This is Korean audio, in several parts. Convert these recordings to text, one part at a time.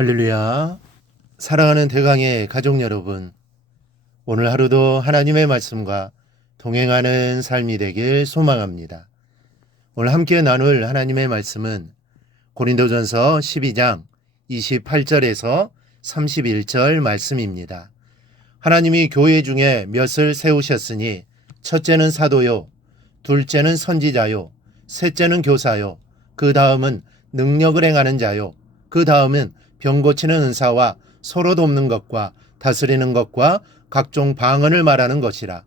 할렐루야. 사랑하는 대강의 가족 여러분, 오늘 하루도 하나님의 말씀과 동행하는 삶이 되길 소망합니다. 오늘 함께 나눌 하나님의 말씀은 고린도전서 12장 28절에서 31절 말씀입니다. 하나님이 교회 중에 몇을 세우셨으니 첫째는 사도요, 둘째는 선지자요, 셋째는 교사요, 그 다음은 능력을 행하는 자요, 그 다음은 병 고치는 은사와 서로 돕는 것과 다스리는 것과 각종 방언을 말하는 것이라.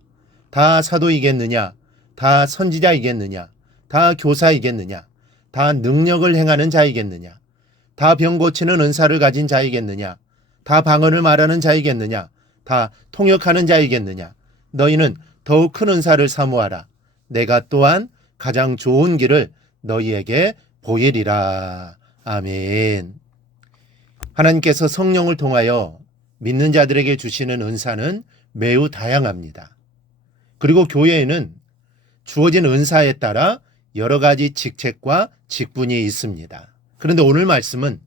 다 사도이겠느냐? 다 선지자이겠느냐? 다 교사이겠느냐? 다 능력을 행하는 자이겠느냐? 다 병 고치는 은사를 가진 자이겠느냐? 다 방언을 말하는 자이겠느냐? 다 통역하는 자이겠느냐? 너희는 더욱 큰 은사를 사모하라. 내가 또한 가장 좋은 길을 너희에게 보이리라. 아멘. 하나님께서 성령을 통하여 믿는 자들에게 주시는 은사는 매우 다양합니다. 그리고 교회에는 주어진 은사에 따라 여러 가지 직책과 직분이 있습니다. 그런데 오늘 말씀은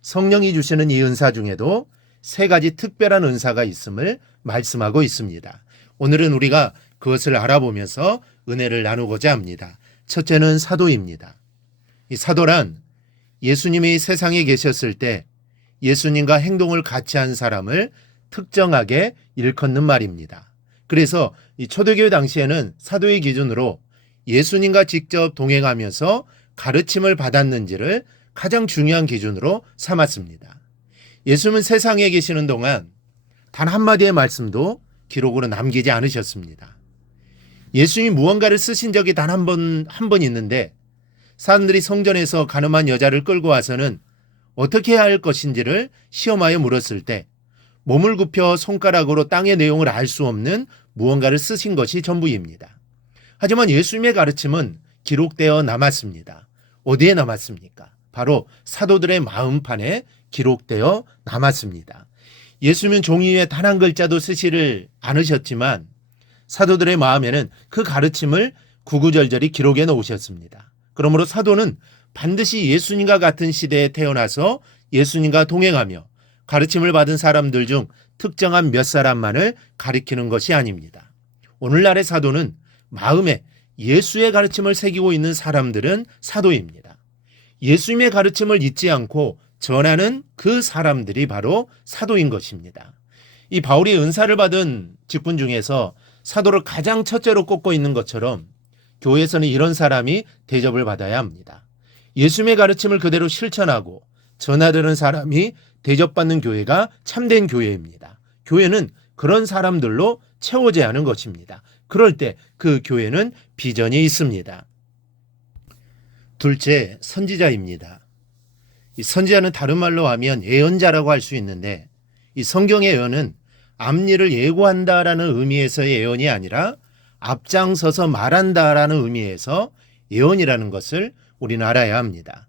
성령이 주시는 이 은사 중에도 세 가지 특별한 은사가 있음을 말씀하고 있습니다. 오늘은 우리가 그것을 알아보면서 은혜를 나누고자 합니다. 첫째는 사도입니다. 이 사도란 예수님이 세상에 계셨을 때 예수님과 행동을 같이 한 사람을 특정하게 일컫는 말입니다. 그래서 이 초대교회 당시에는 사도의 기준으로 예수님과 직접 동행하면서 가르침을 받았는지를 가장 중요한 기준으로 삼았습니다. 예수님은 세상에 계시는 동안 단 한마디의 말씀도 기록으로 남기지 않으셨습니다. 예수님이 무언가를 쓰신 적이 단 한 번 있는데 사람들이 성전에서 가늠한 여자를 끌고 와서는 어떻게 해야 할 것인지를 시험하여 물었을 때 몸을 굽혀 손가락으로 땅의 내용을 알 수 없는 무언가를 쓰신 것이 전부입니다. 하지만 예수님의 가르침은 기록되어 남았습니다. 어디에 남았습니까? 바로 사도들의 마음판에 기록되어 남았습니다. 예수님은 종이 위에 단 한 글자도 쓰지를 않으셨지만 사도들의 마음에는 그 가르침을 구구절절히 기록해 놓으셨습니다. 그러므로 사도는 반드시 예수님과 같은 시대에 태어나서 예수님과 동행하며 가르침을 받은 사람들 중 특정한 몇 사람만을 가리키는 것이 아닙니다. 오늘날의 사도는 마음에 예수의 가르침을 새기고 있는 사람들은 사도입니다. 예수님의 가르침을 잊지 않고 전하는 그 사람들이 바로 사도인 것입니다. 이 바울이 은사를 받은 직분 중에서 사도를 가장 첫째로 꼽고 있는 것처럼 교회에서는 이런 사람이 대접을 받아야 합니다. 예수님의 가르침을 그대로 실천하고 전하려는 사람이 대접받는 교회가 참된 교회입니다. 교회는 그런 사람들로 채워져야 하는 것입니다. 그럴 때 그 교회는 비전이 있습니다. 둘째, 선지자입니다. 이 선지자는 다른 말로 하면 예언자라고 할 수 있는데 이 성경의 예언은 앞일을 예고한다라는 의미에서의 예언이 아니라 앞장서서 말한다라는 의미에서 예언이라는 것을 우리는 알아야 합니다.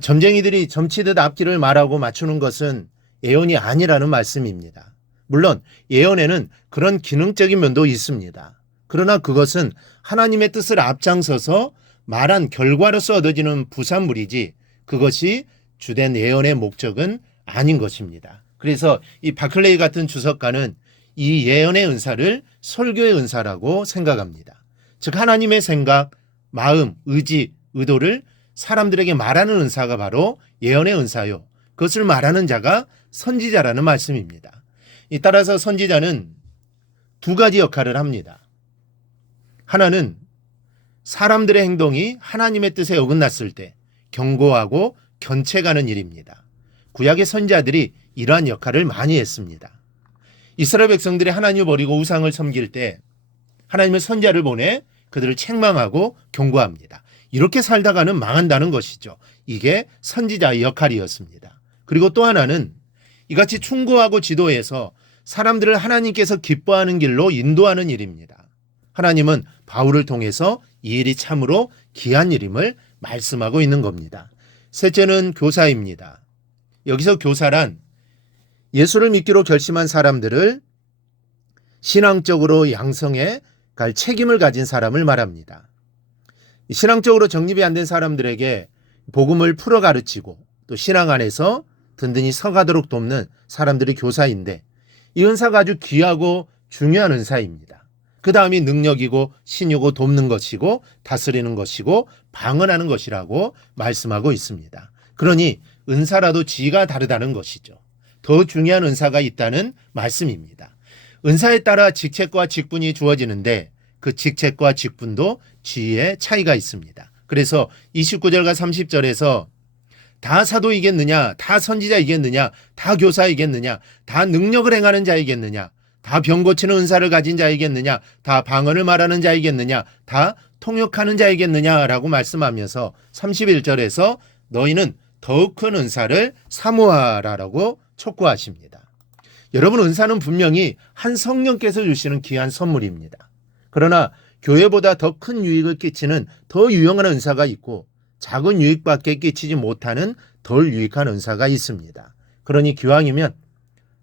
점쟁이들이 점치듯 앞길을 말하고 맞추는 것은 예언이 아니라는 말씀입니다. 물론 예언에는 그런 기능적인 면도 있습니다. 그러나 그것은 하나님의 뜻을 앞장서서 말한 결과로서 얻어지는 부산물이지 그것이 주된 예언의 목적은 아닌 것입니다. 그래서 이 바클레이 같은 주석가는 이 예언의 은사를 설교의 은사라고 생각합니다. 즉 하나님의 생각, 마음, 의지, 의도를 사람들에게 말하는 은사가 바로 예언의 은사요. 그것을 말하는 자가 선지자라는 말씀입니다. 따라서 선지자는 두 가지 역할을 합니다. 하나는 사람들의 행동이 하나님의 뜻에 어긋났을 때 경고하고 견책하는 일입니다. 구약의 선지자들이 이러한 역할을 많이 했습니다. 이스라엘 백성들이 하나님을 버리고 우상을 섬길 때 하나님의 선지자를 보내 그들을 책망하고 경고합니다. 이렇게 살다가는 망한다는 것이죠. 이게 선지자의 역할이었습니다. 그리고 또 하나는 이같이 충고하고 지도해서 사람들을 하나님께서 기뻐하는 길로 인도하는 일입니다. 하나님은 바울을 통해서 이 일이 참으로 귀한 일임을 말씀하고 있는 겁니다. 셋째는 교사입니다. 여기서 교사란 예수를 믿기로 결심한 사람들을 신앙적으로 양성해 갈 책임을 가진 사람을 말합니다. 신앙적으로 정립이 안 된 사람들에게 복음을 풀어 가르치고 또 신앙 안에서 든든히 서가도록 돕는 사람들이 교사인데 이 은사가 아주 귀하고 중요한 은사입니다. 그 다음이 능력이고 신유고 돕는 것이고 다스리는 것이고 방언하는 것이라고 말씀하고 있습니다. 그러니 은사라도 지위가 다르다는 것이죠. 더 중요한 은사가 있다는 말씀입니다. 은사에 따라 직책과 직분이 주어지는데 그 직책과 직분도 지위에 차이가 있습니다. 그래서 29절과 30절에서 다 사도이겠느냐, 다 선지자이겠느냐, 다 교사이겠느냐, 다 능력을 행하는 자이겠느냐, 다 병 고치는 은사를 가진 자이겠느냐, 다 방언을 말하는 자이겠느냐, 다 통역하는 자이겠느냐라고 말씀하면서 31절에서 너희는 더욱 큰 은사를 사모하라라고 촉구하십니다. 여러분, 은사는 분명히 한 성령께서 주시는 귀한 선물입니다. 그러나 교회보다 더 큰 유익을 끼치는 더 유용한 은사가 있고 작은 유익밖에 끼치지 못하는 덜 유익한 은사가 있습니다. 그러니 기왕이면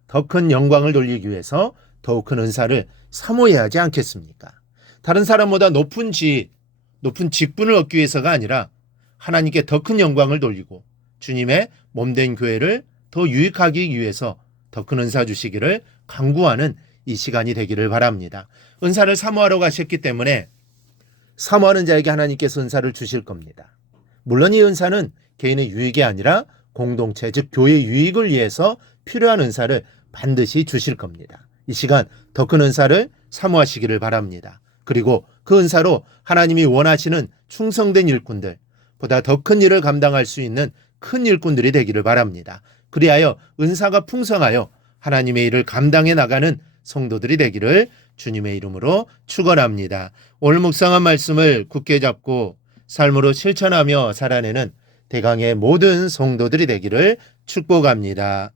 더 큰 영광을 돌리기 위해서 더욱 큰 은사를 사모해야 하지 않겠습니까? 다른 사람보다 높은 지위, 높은 직분을 얻기 위해서가 아니라 하나님께 더 큰 영광을 돌리고 주님의 몸된 교회를 더 유익하기 위해서 더 큰 은사 주시기를 간구하는 이 시간이 되기를 바랍니다. 은사를 사모하러 가셨기 때문에 사모하는 자에게 하나님께서 은사를 주실 겁니다. 물론 이 은사는 개인의 유익이 아니라 공동체, 즉 교회의 유익을 위해서 필요한 은사를 반드시 주실 겁니다. 이 시간 더 큰 은사를 사모하시기를 바랍니다. 그리고 그 은사로 하나님이 원하시는 충성된 일꾼들, 보다 더 큰 일을 감당할 수 있는 큰 일꾼들이 되기를 바랍니다. 그리하여 은사가 풍성하여 하나님의 일을 감당해 나가는 성도들이 되기를 주님의 이름으로 축원합니다. 오늘 묵상한 말씀을 굳게 잡고 삶으로 실천하며 살아내는 대강의 모든 성도들이 되기를 축복합니다.